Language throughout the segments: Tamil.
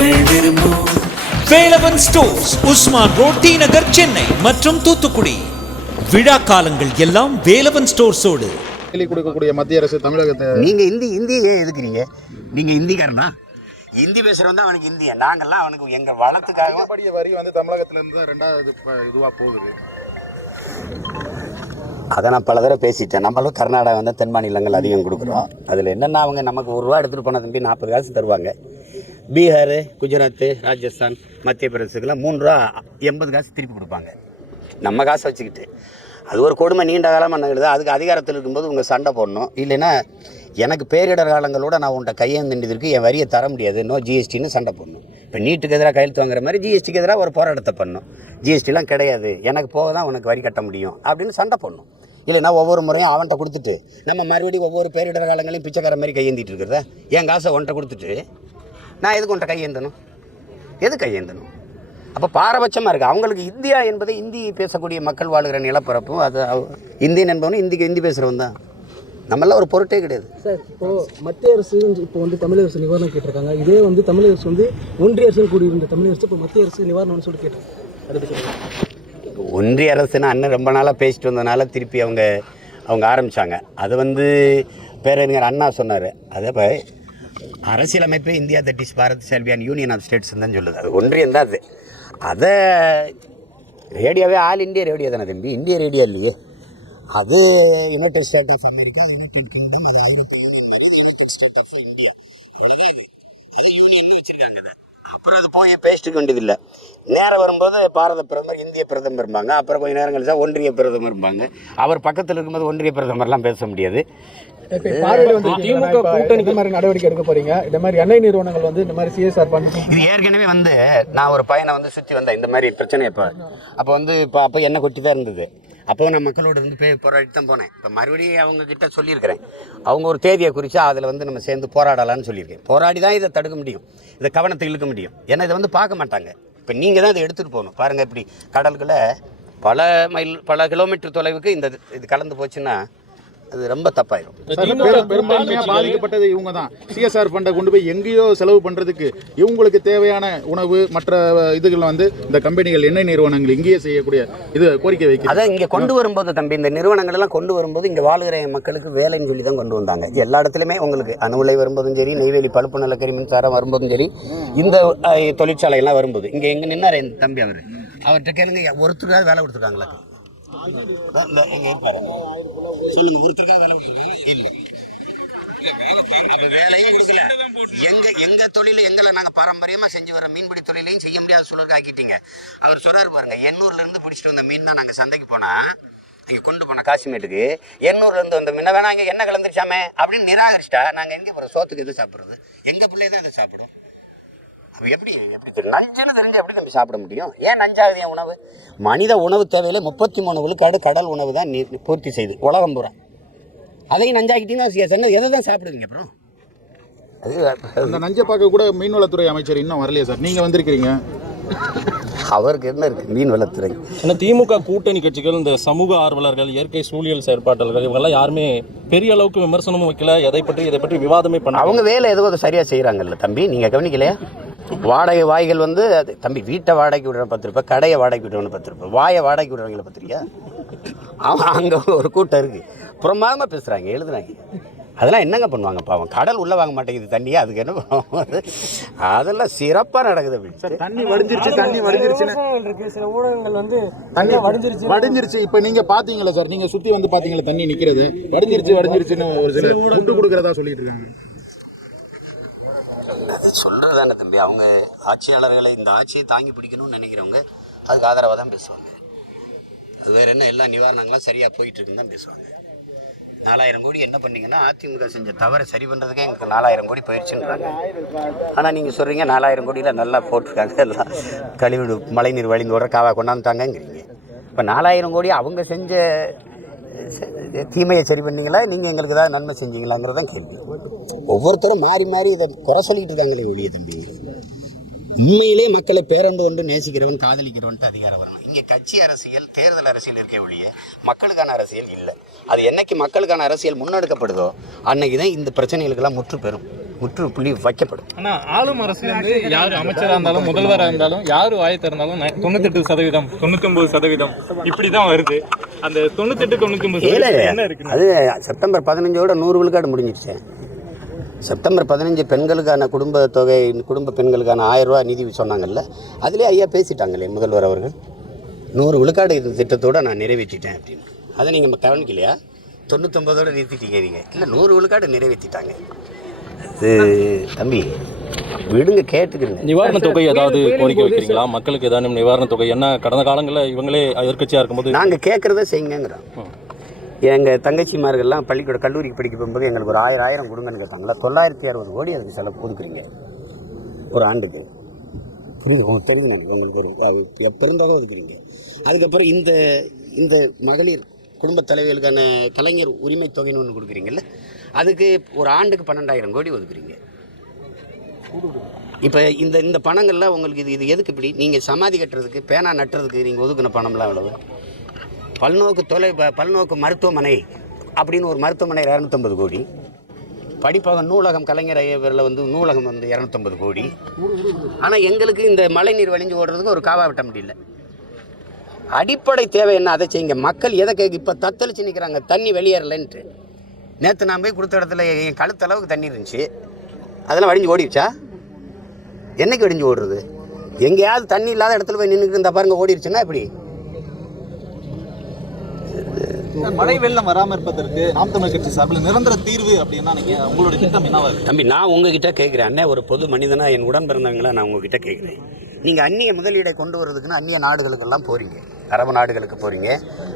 மக்கள் விரும்பும். Velavan stores Usman road T Nagar Chennai மற்றும் தூத்துக்குடி. விழா காலங்கள் எல்லாம் வேலவன் ஸ்டோர்ஸோடு. சொல்லி கொடுக்கக்கூடிய மத்திய அரசு தமிழகத்தை நீங்க இந்தி இந்தி ஏன் எதுக்குறீங்க? நீங்க இந்திக்காரனா? இந்தி பேசுறவன் தான் அவனுக்கு இந்திய நாங்கெல்லாம் அவனுக்கு எங்க வளத்துக்காக அதிகப்படிய வரி வந்து தமிழகத்துல இருந்து தான் ரெண்டாவது ப- இதுவா போகுது. அதை நான் பல தடவை பேசிட்டேன். நம்மளும் கர்நாடகா வந்து தென் மாநிலங்கள் அதிகம் கொடுக்குறோம். அதில் என்னென்னா அவங்க நமக்கு ஒரு ரூபா எடுத்துகிட்டு போன தம்பி நாற்பது காசு தருவாங்க. பீகார் குஜராத்து ராஜஸ்தான் மத்திய பிரதேசத்துக்கெல்லாம் மூணு ரூபா எண்பது காசு திருப்பி கொடுப்பாங்க. நம்ம காசை வச்சுக்கிட்டு. அது ஒரு கொடுமை நீண்ட காலமாக நகருது அதுக்கு அதிகாரத்தில் இருக்கும்போது உங்கள் சண்டை போடணும். இல்லைன்னா எனக்கு பேரிடர் காலங்களோட நான் உன்ட்ட கையேந்திருக்கு என் வரியை தர முடியாது. நோ ஜிஎஸ்டின்னு சண்டை போடணும். இப்போ நீட்டுக்கு எதிராக கையெழுத்து வாங்குற மாதிரி ஜிஎஸ்டிக்கு எதிராக ஒரு போராட்டத்தை பண்ணணும். ஜிஎஸ்டிலாம் கிடையாது. எனக்கு போக தான் உனக்கு வரி கட்ட முடியும் அப்படின்னு சண்டை போடணும். இல்லைன்னா ஒவ்வொரு முறையும் அவன்கிட்ட கொடுத்துட்டு நம்ம மறுபடியும் ஒவ்வொரு பேரிடர் காலங்களையும் பிச்சைக்கார மாதிரி கையேந்திட்டு இருக்கிறத என் காசை உன்ட்ட கொடுத்துட்டு நான் எதுக்கு உன்ட்ட கையேந்தணும்? எது கையேந்தணும்? அப்போ பாரபட்சமாக இருக்குது அவங்களுக்கு இந்தியா என்பது இந்தி பேசக்கூடிய மக்கள் வாழுகிற நிலப்பரப்பும் அது இந்தியன் என்பவனும் இந்திக்கு இந்தி பேசுகிறவன் தான். நம்மளாம் ஒரு பொருட்டே கிடையாது. சார் இப்போ மத்திய அரசு இப்போ வந்து தமிழக அரசு நிவாரணம் கேட்டிருக்காங்க. இதே வந்து தமிழக அரசு வந்து ஒன்றிய அரசு கூடியிருந்த தமிழக அரசு இப்போ மத்திய அரசு நிவாரணம்னு சொல்லிட்டு கேட்டிருக்காங்க. ஒன்றிய அரசுன்னு அண்ணன் ரொம்ப நாளாக பேசிட்டு வந்தனால திருப்பி அவங்க அவங்க ஆரம்பித்தாங்க அது வந்து பேரறிஞர் அண்ணா சொன்னார். அதை அரசியலமைப்பே India that is Bharat செல்வியான் union of states தான் சொல்லுது. அது ஒன்றியம் தான் அது. அதை ரேடியோவே ஆல் இந்தியா ரேடியோ தானே தம்பி? இந்திய ரேடியோ இல்லையே. அது United State of America United Kingdom அது யுனைடெட் ஸ்டேட் ஆஃப் இந்தியா அது. யூனியன் வச்சுருக்காங்க அதை. அப்புறம் அது போய் பேசிட்டுக்க வேண்டியதில்லை. நேரம் வரும்போது பாரத பிரதமர் இந்திய பிரதமர்பாங்க அப்புறம் கொஞ்சம் நேரம் கழிச்சா ஒன்றிய பிரதமர்பாங்க அவர் பக்கத்தில் இருக்கும்போது ஒன்றிய பிரதமர்லாம் பேச முடியாது. திமுக கூட்டணி இந்த மாதிரி நடவடிக்கை எடுக்க போறீங்க? இந்த மாதிரி எண்ணெய் நிறுவனங்கள் வந்து இந்த மாதிரி சிஎஸ்ஆர் பண்ணி இது ஏற்கனவே வந்து நான் ஒரு பையனை வந்து சுற்றி வந்தேன். இந்த மாதிரி பிரச்சனை இப்போ. அப்போ வந்து இப்போ அப்போ எண்ணெய் கொட்டி தான் இருந்தது. அப்போ நான் மக்களோட வந்து போய் போராடி தான் போனேன். இப்போ மறுபடியும் அவங்க கிட்ட சொல்லியிருக்கிறேன். அவங்க ஒரு தேதியை குறித்து அதில் வந்து நம்ம சேர்ந்து போராடலாம்னு சொல்லியிருக்கேன். போராடி தான் இதை தடுக்க முடியும். இதை கவனத்தை இழுக்க முடியும். ஏன்னா இதை வந்து பார்க்க மாட்டாங்க. இப்போ நீங்கள் தான் இதை எடுத்துகிட்டு போகணும். பாருங்கள் இப்படி கடலுக்குள்ளே பல மைல் பல கிலோமீட்டர் தொலைவுக்கு இந்த இது கலந்து போச்சுன்னா அது ரொம்ப தப்பாயிரும். சார், பெரும்- பெரும்பான்மையா பாதிக்கப்பட்டது இவங்க தான். சிஎஸ்ஆர் ஃபண்டை கொண்டு போய் எங்கேயோ செலவு பண்றதுக்கு இவங்களுக்கு தேவையான உணவு மற்ற இதுகள் வந்து இந்த கம்பெனிகள் எண்ணெய் நிறுவனங்கள் இங்கேயே செய்யக்கூடிய இது கோரிக்கை வைக்கிறது. அதை இங்கே கொண்டு வரும்போது தம்பி இந்த நிறுவனங்கள் எல்லாம் கொண்டு வரும்போது இங்கே வாழுகிற மக்களுக்கு வேலைன்னு சொல்லி தான் கொண்டு வந்தாங்க. எல்லா இடத்துலையுமே உங்களுக்கு அணுலை வரும்போதும் சரி நெய்வேலி பழுப்பு நிலக்கரி மின்சாரம் வரும்போதும் சரி இந்த அஹ், தொழிற்சாலையெல்லாம் வரும்போது. இங்கே எங்கே நின்னார் என் தம்பி அவர். அவர்கிட்ட கேளுங்க ஒருத்தருக்காவது வேலை கொடுத்துருக்காங்களா? இல்லை இங்கே இருப்பாரு சொல்லுங்க ஒருத்தருக்காவது வேலை கொடுத்துருக்காங்க இல்லை அப்ப வேலையும் கொடுக்கல எங்க எங்க தொழில எங்களை நாங்க பாரம்பரியமா செஞ்சு வர மீன்பிடி தொழிலையும் செய்ய முடியாத சூழலுக்கு ஆக்கிட்டீங்க அவர் சொல்றாரு பாருங்க எண்ணூர்ல இருந்து பிடிச்சிட்டு வந்த மீன் தான் நாங்க சந்தைக்கு போனா இங்க கொண்டு போன காசிமேட்டுக்கு எண்ணூர்ல இருந்து வந்த மீனை வேணா இங்க என்ன கலந்துருச்சாமே அப்படின்னு நிராகரிச்சிட்டா நாங்க எங்க போறோம் சோத்துக்கு எது சாப்பிடுறது எங்க பிள்ளை தான் அதை சாப்பிடும் எப்படி எப்படி? நஞ்சுன்னு தெரிஞ்சு எப்படி தம்பி சாப்பிட முடியும்? ஏன் நஞ்சாகுது என் உணவு? மனித உணவு தேவையில முப்பத்தி மூணு விழுக்காடு கடல் உணவு தான் பூர்த்தி செய்யுது உலகம் பூரா. அதையும் நஞ்சாக்கிட்டீங்கன்னா சொன்ன எதை தான் சாப்பிடுவீங்க அப்புறம்? அது அந்த நஞ்சை பார்க்க கூட மீன்வளத்துறை அமைச்சர் இன்னும் வரலையே சார். நீங்க வந்திருக்கிறீங்க. அவருக்கு என்ன இருக்கு? மீன் வளத்துறை ஆனால் திமுக கூட்டணி கட்சிகள் இந்த சமூக ஆர்வலர்கள் இயற்கை சூழியல் செயற்பாட்டாளர்கள் இவங்கெல்லாம் யாருமே பெரிய அளவுக்கு விமர்சனமும் வைக்கல. எதை பற்றி இதை பற்றி விவாதமே பண்ண அவங்க வேலை ஏதோ அதை சரியாக செய்கிறாங்கல்ல தம்பி? நீங்கள் கவனிக்கலையா? வாடகை வாய்கள் வந்து அது தம்பி வீட்டை வாடகைக்கு விடுற பத்து ரூபாய் கடையை வாடகைக்கு விடுறவங்க பத்து ரூபாய். வாயை வாடகைக்கு விடுறவங்கள பத்திரிக்கா அவன் அங்கே ஒரு கூட்டம் இருக்குது பிரமாதமாக பேசுகிறாங்க எழுதுறாங்க. அதெல்லாம் என்னங்க பண்ணுவாங்க பாவம்? கடல் உள்ளே வாங்க மாட்டேங்குது தண்ணியே? அதுக்கு என்ன பண்ணுவாங்க? அதெல்லாம் சிறப்பாக நடக்குது அப்படி. தண்ணி வடிஞ்சிருச்சு தண்ணி வடிஞ்சிருச்சுன்னு. இருக்கு சில ஊடகங்கள் வந்து தண்ணி வடிஞ்சிருச்சு. வடிஞ்சிருச்சு. இப்போ நீங்க பாத்தீங்களா சார் நீங்க சுத்தி வந்து பாத்தீங்களா தண்ணி நிக்கிறது. வடிஞ்சிருச்சு வடிஞ்சிருச்சுன்னு ஒரு சில கொடுக்கறதா சொல்லிட்டு இருக்காங்க. அது சொல்கிறது தானே தம்பி. அவங்க ஆட்சியாளர்களை இந்த ஆட்சியை தாங்கி பிடிக்கணும்னு நினைக்கிறவங்க அதுக்கு ஆதரவாக தான் பேசுவாங்க. அது வேறு என்ன எல்லா நிவாரணங்களும் சரியாக போயிட்டுருக்குன்னு தான் பேசுவாங்க. நாலாயிரம் கோடி என்ன பண்ணீங்கன்னா அதிமுக செஞ்ச தவறை சரி பண்ணுறதுக்கே எங்களுக்கு நாலாயிரம் கோடி போயிடுச்சுன்றாங்க ஆனால் நீங்கள் சொல்கிறீங்க நாலாயிரம் கோடியில் நல்லா போட்டிருக்காங்க எல்லாம் கழிவு மழைநீர் வழிந்து ஓடுற காவா கொண்டாந்துட்டாங்கங்கிறீங்க. இப்போ நாலாயிரம் கோடி அவங்க செஞ்ச தீமையை சரி பண்ணீங்களா? நீங்கள் எங்களுக்கு ஏதாவது நன்மை செஞ்சீங்களாங்கிறதான் கேள்வி. ஒவ்வொருத்தரும் மாறி மாறி இதை குறை சொல்லிட்டு இருக்காங்களே ஒழிய தம்பி. உண்மையிலே மக்களை பேரன்பு கொண்டு நேசிக்கிறவன் காதலிக்கிறவன்ட்டு அதிகாரம் வரணும். இங்கே கட்சி அரசியல் தேர்தல் அரசியல் இருக்க ஒழிய மக்களுக்கான அரசியல் இல்லை. அது என்னைக்கு மக்களுக்கான அரசியல் முன்னெடுக்கப்படுதோ அன்னைக்கு தான் இந்த பிரச்சனைகளுக்கெல்லாம் முற்று பெறும் முற்றுப்புள்ளி வைக்கப்படும். ஆனா ஆளும் அரசுல இருந்து யார் அமைச்சரா இருந்தாலும் முதல்வரா இருந்தாலும் யார் வாயை திறந்தாலும் தொண்ணூத்தெட்டு சதவீதம். தொண்ணூத்தொன்பது சதவீதம். இப்படிதான் வருது. அந்த தொண்ணூத்தெட்டு சதவீதம் என்ன இருக்கு அது செப்டம்பர் பதினஞ்சோட நூறு விழுக்காடு முடிஞ்சிருச்சு செப்டம்பர் பதினஞ்சு பெண்களுக்கான குடும்ப தொகை குடும்ப பெண்களுக்கான ஆயிரம் ரூபாய் நிதி சொன்னாங்கல்ல அதிலே ஐயா பேசிட்டாங்களே முதல்வர் அவர்கள். நூறு விழுக்காடு இது திட்டத்தோடு நான் நிறைவேற்றிட்டேன் அப்படின்னு. அதை நீங்கள் கவனிக்கலையா? தொண்ணூத்தொம்பதோட நிறுத்திட்டீங்க நீங்கள் இல்லை நூறு விழுக்காடு நிறைவேற்றிட்டாங்க. இது தம்பி விடுங்க கேட்டுக்கிறேங்க. நிவாரண தொகை ஏதாவது கோரிக்கை வைக்கிறீங்களா? மக்களுக்கு ஏதாவது நிவாரண தொகை? என்ன கடந்த காலங்களில் இவங்களே எதிர்க்கட்சியா இருக்கும்போது நாங்கள் கேட்குறத செய்யுங்கிறோம் எங்கள் தங்கச்சிமார்கள்லாம் பள்ளிக்கூட கல்லூரிக்கு படிக்க போகும்போது எங்களுக்கு ஒரு ஆயிரம் ஆயிரம் கொடுங்கன்னு கேட்டாங்களா? தொள்ளாயிரத்தி அறுபது கோடி அதுக்கு செலவு ஒதுக்குறீங்க ஒரு ஆண்டுக்கு. புரியுது? உங்களுக்கு தெரியுது எனக்கு உங்களுக்கு ஒரு அது பெருந்தொகை ஒதுக்குறீங்க. அதுக்கப்புறம் இந்த இந்த மகளிர் குடும்பத் தலைவிகளுக்கான கலைஞர் உரிமை தொகைன்னு ஒன்று கொடுக்குறீங்கல்ல? அதுக்கு ஒரு ஆண்டுக்கு பன்னெண்டாயிரம் கோடி ஒதுக்குறீங்க. இப்போ இந்த இந்த பணங்கள்லாம் உங்களுக்கு இது இது எதுக்கு இப்படி? நீங்கள் சமாதி கட்டுறதுக்கு பேனா நட்டுறதுக்கு நீங்கள் ஒதுக்குன பணம்லாம் எவ்வளவு? பல்நோக்கு தொலை பல்நோக்கு மருத்துவமனை அப்படின்னு ஒரு மருத்துவமனை இரநூத்தம்பது கோடி. படிப்பகம் நூலகம் கலைஞர் ஐயரில் வந்து நூலகம் வந்து இரநூத்தம்பது கோடி. ஆனால் எங்களுக்கு இந்த மழைநீர் வழிஞ்சு ஓடுறதுக்கு ஒரு காவா வெட்ட முடியல. அடிப்படை தேவை என்ன? அதை செய்யுங்க. மக்கள் எதை கேட்க இப்போ தத்தளிச்சு நிற்கிறாங்க தண்ணி வெளியேறலைன்ட்டு. நேற்று நான் போய் கொடுத்த இடத்துல என் கழுத்தளவுக்கு தண்ணி இருந்துச்சு. அதெல்லாம் வடிஞ்சு ஓடிடுச்சா? என்னைக்கு வடிஞ்சு ஓடுறது? எங்கேயாவது தண்ணி இல்லாத இடத்துல போய் நின்றுட்டு இருந்தா பாருங்க ஓடிடுச்சுன்னா எப்படி? மழை வெள்ளம் வராம இருப்பதற்கு நாம் தமிழர் கட்சி சார்பில் நிரந்தர தீர்வு அப்படின்னா நீங்க உங்களுடைய திட்டம் என்னவா தம்பி நான் உங்ககிட்ட கேட்குறேன் அண்ணே ஒரு பொது மனிதனா என் உடன் பிறந்தவங்கள நான் உங்ககிட்ட கேட்குறேன் நீங்கள் அந்நிய முதலீடை கொண்டு வர்றதுக்குன்னு அந்நிய நாடுகளுக்கெல்லாம் போகிறீங்க அரபு நாடுகளுக்கு போகிறீங்க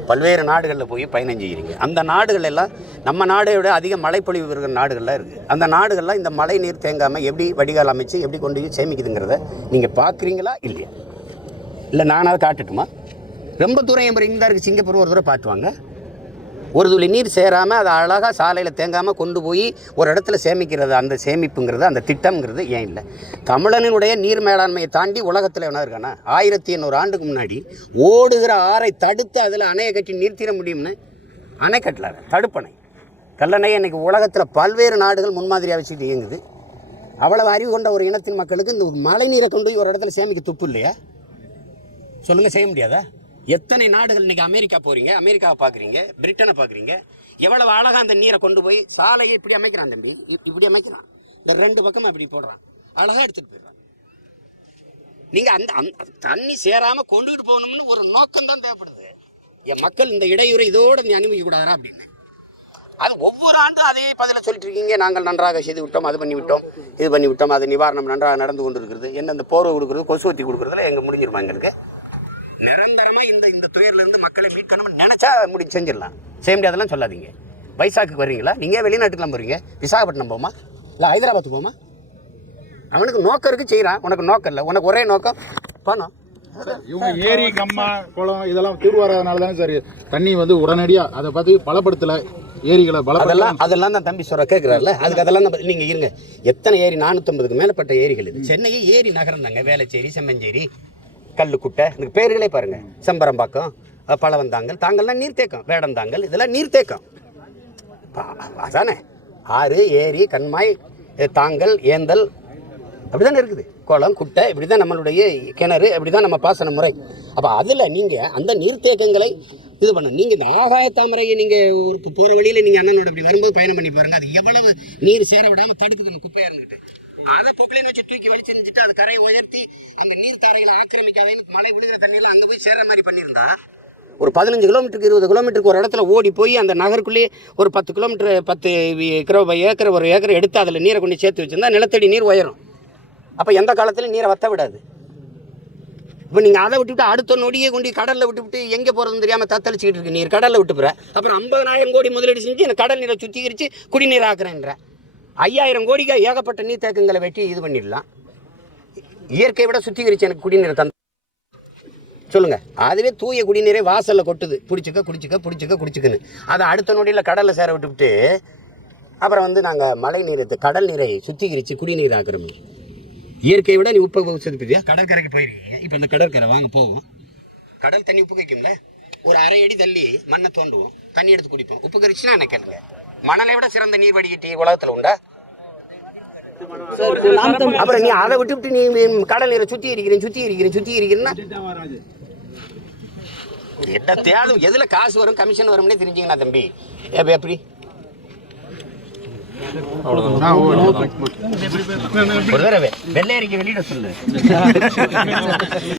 பல்வேறு நாடுகளில் போய் பயணம் செய்கிறீங்க அந்த நாடுகள் எல்லாம் நம்ம நாடை விட அதிக மழைப்பொழிவு இருக்கிற நாடுகள்லாம் இருக்குது அந்த நாடுகள்லாம் இந்த மழை நீர் தேங்காமல் எப்படி வடிகால் அமைச்சு எப்படி கொண்டு போய் சேமிக்குதுங்கிறத நீங்கள் பார்க்குறீங்களா இல்லையா? இல்லை நானாவது காட்டட்டுமா? ரொம்ப தூரம் என் இங்கே இருக்குது சிங்கப்பூர் ஒரு தூரம் பார்த்துவாங்க ஒரு துளி நீர் சேராமல் அதை அழகாக சாலையில் தேங்காமல் கொண்டு போய் ஒரு இடத்துல சேமிக்கிறது அந்த சேமிப்புங்கிறது அந்த திட்டம்ங்கிறது ஏன் இல்லை? தமிழனுடைய நீர் மேலாண்மையை தாண்டி உலகத்தில் என்ன இருக்கானா ஆயிரத்தி எண்ணூறு ஆண்டுக்கு முன்னாடி ஓடுகிற ஆறை தடுத்து அதில் அணையை கட்டி நிறுத்திட முடியும்னு? அணை கட்டலாங்க தடுப்பணை. கல்லணையை இன்றைக்கி உலகத்தில் பல்வேறு நாடுகள் முன்மாதிரியாக வச்சுட்டு இயங்குது. அவ்வளவு அறிவு கொண்ட ஒரு இனத்தின் மக்களுக்கு இந்த மழை நீரை கொண்டு போய் ஒரு இடத்துல சேமிக்க துப்பு இல்லையா? சொல்லுங்கள் செய்ய முடியாதா? எத்தனை நாடுகள் இன்றைக்கி அமெரிக்கா போகிறீங்க அமெரிக்காவை பார்க்குறீங்க? பிரிட்டனை பார்க்குறீங்க? எவ்வளவு அழகாக அந்த நீரை கொண்டு போய் சாலையை இப்படி அமைக்கிறான் தம்பி. இப்படி அமைக்கிறான். இந்த ரெண்டு பக்கமும் அப்படி போடுறான். அழகாக எடுத்துகிட்டு போயிடுறான். நீங்கள் அந்த அந்த தண்ணி சேராமல் கொண்டுகிட்டு போகணும்னு ஒரு நோக்கம் தான் தேவைப்படுது. என் மக்கள் இந்த இடையூறை இதோடு நீ அனுமதிக்க கூடாதா அப்படின்னு. அது ஒவ்வொரு ஆண்டும் அதே பதில சொல்லிட்டு இருக்கீங்க. நாங்கள் நன்றாக செய்து விட்டோம் அது பண்ணி விட்டோம் இது பண்ணி விட்டோம் அது நிவாரணம் நன்றாக நடந்து கொண்டு இருக்கிறது என்ன இந்த போர்வை கொடுக்குறது கொசுவத்தி கொடுக்குறதுல எங்கே முடிஞ்சிருமா எங்களுக்கு? நிரந்தரமா இந்த இந்த துயர்ல இருந்து மக்களை மீட்கணும்னு நினைச்சா முடி செஞ்சிடலாம். செய்ய முடியாதெல்லாம் சொல்லாதீங்க. வைசாக்கு வர்றீங்களா? நீங்க வெளிநாட்டுக்குலாம் போறீங்க. விசாகப்பட்டினம் போமா இல்லை ஹைதராபாத் போமா அவனுக்கு நோக்கம் இருக்கு செய்கிறான் உனக்கு நோக்கம் இல்லை. உனக்கு ஒரே நோக்கம் பணம் இவங்க ஏரி கம்மா குளம் இதெல்லாம் தூர்வாராதனால தானே சார் தண்ணி வந்து உடனடியா அதை பார்த்து பலப்படுத்தல. ஏரிகளை பலப்படுத்தல. அதெல்லாம் அதெல்லாம் தான் தம்பி சொல்ற கேட்குறாருல அதுக்கு அதெல்லாம் நம்ம நீங்கள் இருங்க. எத்தனை ஏரி? நானூற்றம்பதுக்கு மேற்பட்ட ஏரிகள் இது. சென்னையே ஏரி நகரம் தாங்க. வேளச்சேரி செம்மஞ்சேரி கல்லுக்குட்டை இந்த பேர்களே பாருங்கள் செம்பரம்பாக்கம் பழவந்தாங்கல் தாங்கள்லாம் நீர்த்தேக்கம் வேடந்தாங்கல் இதெல்லாம் நீர்த்தேக்கம். பா- அதானே? ஆறு ஏரி கண்மாய் தாங்கல் ஏந்தல் அப்படிதானே இருக்குது. குளம் குட்டை இப்படி தான் நம்மளுடைய கிணறு இப்படி தான் நம்ம பாசன முறை. அப்போ அதில் நீங்கள் அந்த நீர்த்தேக்கங்களை இது பண்ணணும் நீங்கள் இந்த ஆகாய தாமரையை நீங்கள் ஒரு போகிற வழியில் நீங்கள் அண்ணனோட அப்படி வரும்போது பயணம் பண்ணி பாருங்கள் அது எவ்வளவு நீர் சேர விடாமல் தடுக்குதுங்க குப்பையாக இருந்துக்கிட்டு அதை பொக்லைன் வச்சு தூக்கி வலிச்சு இருந்துட்டு அது கரையை உயர்த்தி அந்த நீர் தாரைகளை ஆக்கிரமிக்காதேன்னு மழை விழுகிற தண்ணியில் அங்கே போய் சேர்ற மாதிரி பண்ணியிருந்தா? ஒரு பதினஞ்சு கிலோமீட்டருக்கு இருபது கிலோமீட்டருக்கு ஒரு இடத்துல ஓடி போய் அந்த நகருக்குள்ளேயே ஒரு பத்து கிலோமீட்டர் பத்து கிலோ ஏக்கர் ஒரு ஏக்கர் எடுத்து அதில் நீரை கொண்டு சேர்த்து வச்சுருந்தா நிலத்தடி நீர் உயரும். அப்போ எந்த காலத்துலையும் நீரை வத்த விடாது. இப்போ நீங்கள் அதை விட்டுவிட்டு அடுத்த நொடியே கொண்டு கடலில் விட்டுவிட்டு எங்கே போகிறதுன்னு தெரியாமல் தத்தளிச்சிக்கிட்டு இருக்கு நீர். கடலில் விட்டு போகிற அப்புறம் ஐம்பதனாயிரம் கோடி முதலீடு செஞ்சு எனக்கு கடல் நீரை சுத்திகரித்து குடிநீர் ஆக்குறேன்ற. ஐயாயிரம் கோடிக்கு ஏகப்பட்ட நீர்த்தேக்கங்களை வெட்டி இது பண்ணிடலாம். இயற்கையை விட சுத்திகரித்து எனக்கு குடிநீரை தந்த சொல்லுங்க. அதுவே தூய குடிநீரை வாசலில் கொட்டுது. பிடிச்சிக்க குடிச்சிக்க பிடிச்சிக்க குடிச்சிக்கன்னு. அதை அடுத்த நொடியில் கடலில் சேர விட்டுவிட்டு அப்புறம் வந்து நாங்கள் மழை நீரை கடல் நீரை சுத்திகரித்து குடிநீர் ஆக்குறோம். இயற்கையை விட நீ உப்பு செதுப்பிதியா கடற்கரைக்கு போயிருக்கீங்க. இப்போ இந்த கடற்கரை வாங்க போவோம். கடல் தண்ணி உப்பு கைக்கும்ல ஒரு அரை அடி தள்ளி மண்ணை தோண்டுவோம். தண்ணி எடுத்து குடிப்போம். உப்பு கரிச்சுன்னா எனக்கு மணலை விட சிறந்த நீர் வடிகட்டி உலகத்தில் உண்டா? அப்புறம் நீ அதை விட்டுவிட்டு நீ கடல் நீரை சுத்தி இருக்கிறேன் சுத்தி இருக்கிறேன் சுத்தி இருக்கிறேன்னா என்ன தேவை எதுல காசு வரும் கமிஷன் வரும்னே தெரிஞ்சுங்கண்ணா தம்பி. எப்ப- எப்படி? ஒரு தடவை வெள்ளை அறிக்கை வெளியிட சொல்லு.